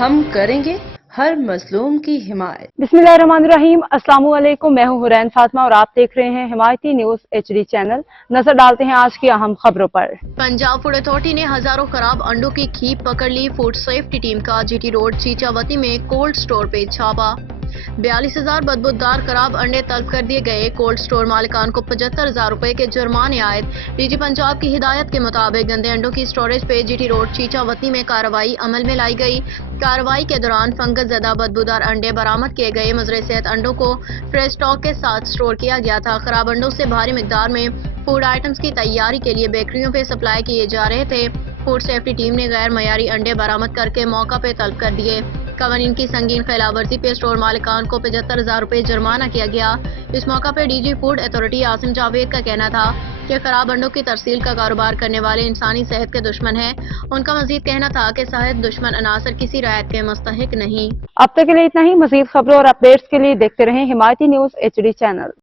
ہم کریں گے ہر مظلوم کی حمایت۔ बिस्मिल्लाहिर्रहमानिर्रहीम। अस्सलाम वालेकुम। मैं हूं हुरैन फातिमा और आप देख रहे हैं हिमायती न्यूज HD चैनल। नजर डालते हैं आज की अहम खबरों पर। पंजाब फूड अथॉरिटी ने हजारों खराब अंडों की खीप पकड़ ली। फूड सेफ्टी टीम का GT रोड चीचावती में कोल्ड स्टोर पे छापा। 42,000 बदबूदार खराब अंडे तलब कर दिए गए। कोल्ड स्टोर मालिकान को 75,000 रुपए के जुर्माने आयद। DG पंजाब की हिदायत के मुताबिक गंदे अंडों की स्टोरेज पे GT रोड चीचावती में कार्रवाई अमल में लाई गई। कार्रवाई के दौरान फंगस ज़दा बदबूदार अंडे बरामद किए गए। मुजरे सेहत अंडों को फ्रेश स्टॉक के साथ स्टोर किया गया था। खराब अंडों से भारी मिकदार में फूड आइटम्स की तैयारी के लिए बेकरियों पे सप्लाई किए जा रहे थे। फूड सेफ्टी टीम ने गैर मयारी अंडे बरामद करके मौका पे तलब कर दिए। कवानीन की संगीन खिलाफवर्जी पे स्टोर मालिकान को 75,000 रुपए जुर्माना किया गया। इस मौका पे DG food authority Asim Javed का कहना था कि खराब अंडों की तरसील का कारोबार करने वाले इंसानी सेहत के दुश्मन हैं। उनका मजीद कहना था कि सेहत दुश्मन अनासर किसी रायत के मुस्तहिक नहीं। अब तक के लिए इतना ही। मजीद खबरों और अपडेट्स के लिए देखते रहें हिमायती न्यूज HD चैनल।